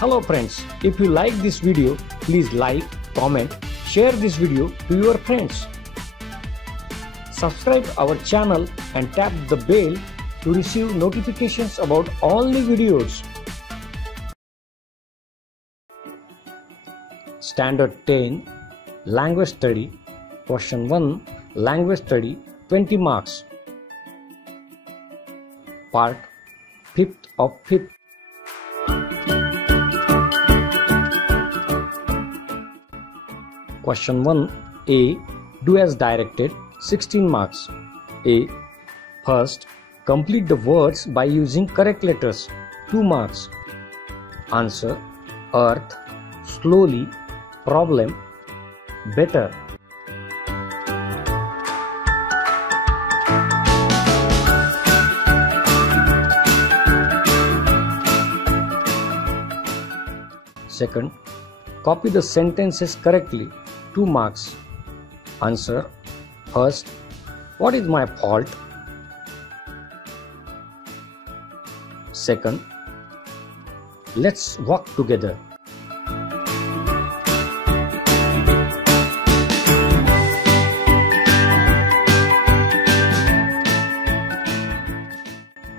Hello friends, if you like this video, please like, comment, share this video to your friends. Subscribe our channel and tap the bell to receive notifications about all the videos. Standard 10 Language Study Question 1 Language Study 20 marks. Part 5th of 5th. Question 1 A. Do as directed 16 marks. A. First, complete the words by using correct letters 2 marks. Answer: earth, slowly, problem, better. Second, copy the sentences correctly 2 marks. Answer: first, what is my fault? Second, let's walk together.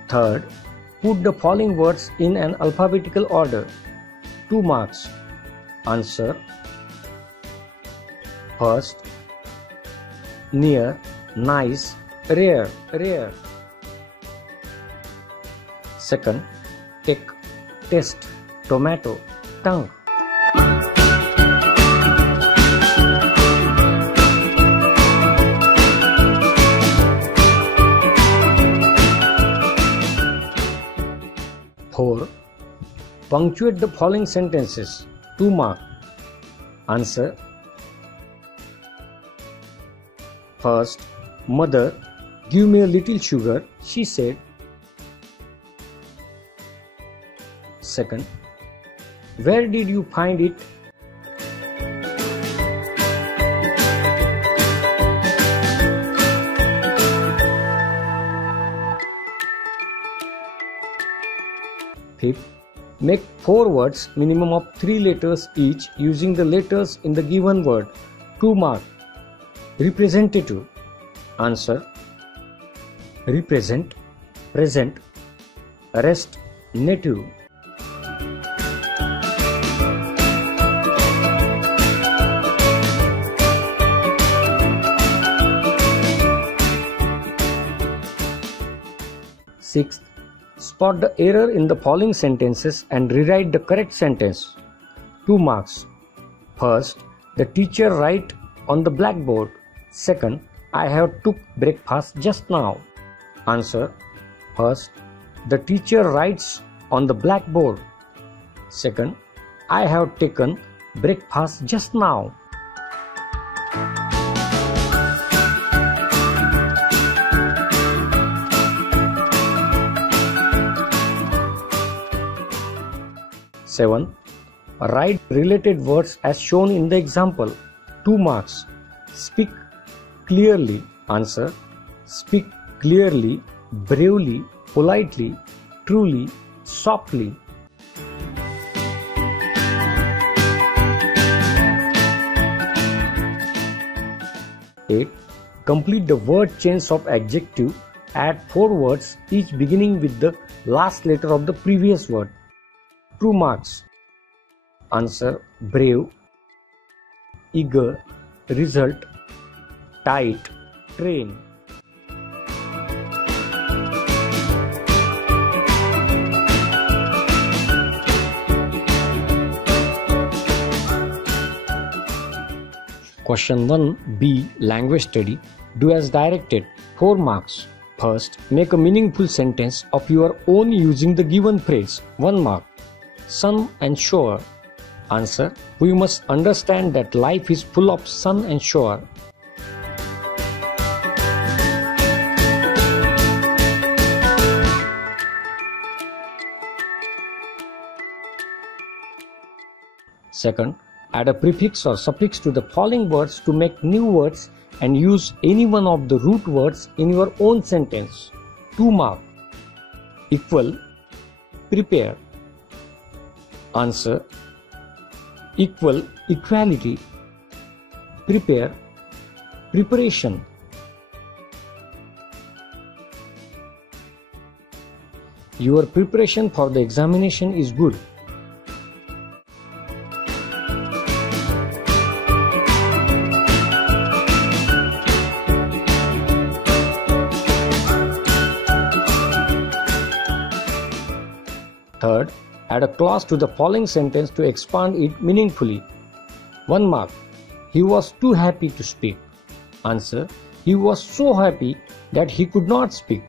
Third, put the following words in an alphabetical order 2 marks. Answer: first, near, nice, rare, rare. Second, take, test, tomato, tongue. Four, punctuate the following sentences 2 marks. Answer: first, mother, give me a little sugar, she said. Second, where did you find it? Fifth, make 4 words minimum of 3 letters each using the letters in the given word 2 marks. Representative. Answer: represent, present, arrest, native. Sixth, spot the error in the following sentences and rewrite the correct sentence 2 marks. First, the teacher write on the blackboard. Second, I have took breakfast just now. Answer: first, the teacher writes on the blackboard. Second, I have taken breakfast just now. Seven, write related words as shown in the example 2 marks. Speak clearly. Answer: speak clearly, bravely, politely, truly, softly. 8. Complete the word chains of adjective. Add 4 words each beginning with the last letter of the previous word 2 marks. Answer: brave, eager, result, tight, train. Question 1B Language Study. Do as directed 4 marks. First, make a meaningful sentence of your own using the given phrase 1 mark. Sun and shore. Answer: we must understand that life is full of sun and shore. Second, add a prefix or suffix to the following words to make new words and use any one of the root words in your own sentence. 2 mark. Equal, prepare. Answer: equal, equality. Prepare, preparation. Your preparation for the examination is good. Third, add a clause to the following sentence to expand it meaningfully. 1 mark. He was too happy to speak. Answer: he was so happy that he could not speak.